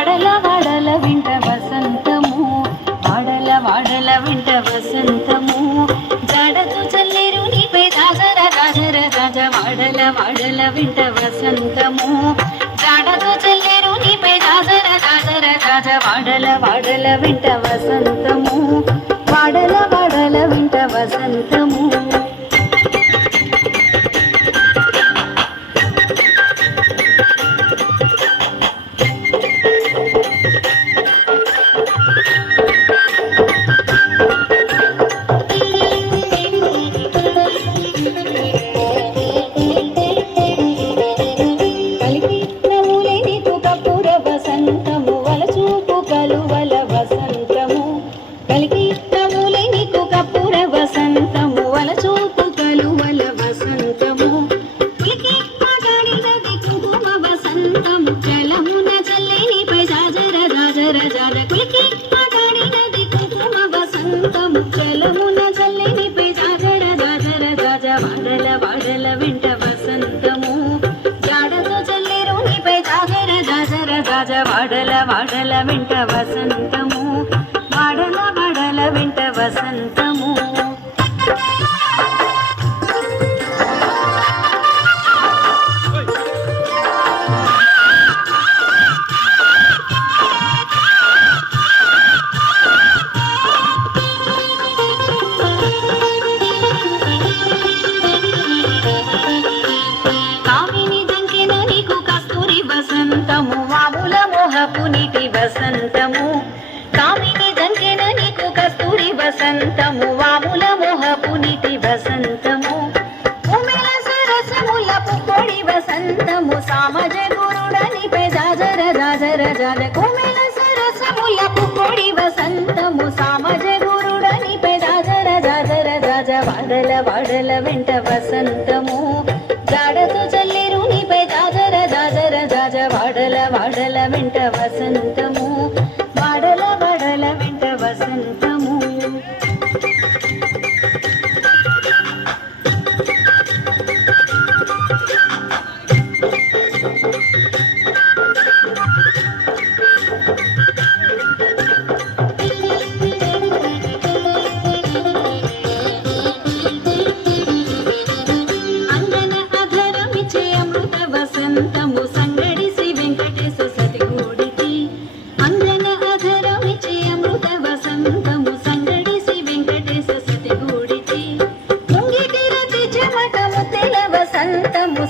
వాడల వాడల వింట వసంతము వాడల వాడల వింట వసంతము జాడతో చల్లేరు నీపై రాజర రాజర రాజ వాడల వాడల వింట వసంతము జాడతో చల్లేరు నీపై రాజర రాజర రాజ వాడల వాడల వింట వసంతము వాడల వాడల వింట వసంతము వాడల వాడల వింట వసంతము జాడతో చల్లేరు నీపై జాజర జాజర జాజ వాడల వాడల వింట వసంతము వాడల వాడల వింట వసంతము పునీటి వసంతము కామిని దంకెన నీకు కస్తూరి వసంతము వాముల మోహ పునీటి వసంతము ఉమెల సరసముల పుప్పొడి వసంతము సామజ గురుడనిపై జాజర జాజర జాజ ఉమెల సరసముల పుప్పొడి వసంతము సామజ గురుడనిపై జాజర జాజర జాజ వాడల వాడల వెంట వసంతము జాడతో చల్లేరు నీపై జాజర జాజర జాజ వాడల వాడల వెంట వసంతము వాడల వాడల వెంట వసంతము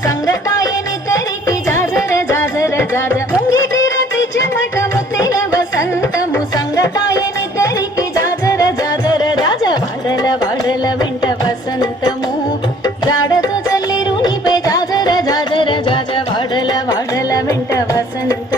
సంగతాయనిద్దరికి జాజర జాజర జాజ ముంగిటి రతి చెమట ముత్తిల వసంతము సంగతాయనిద్దరికి జాజర జాజర రాజ వాడల వాడల వెంట వసంతము జాడతో చల్లేరు నీపై జాజర జాజర జాజ వాడల వాడల వెంట వసంత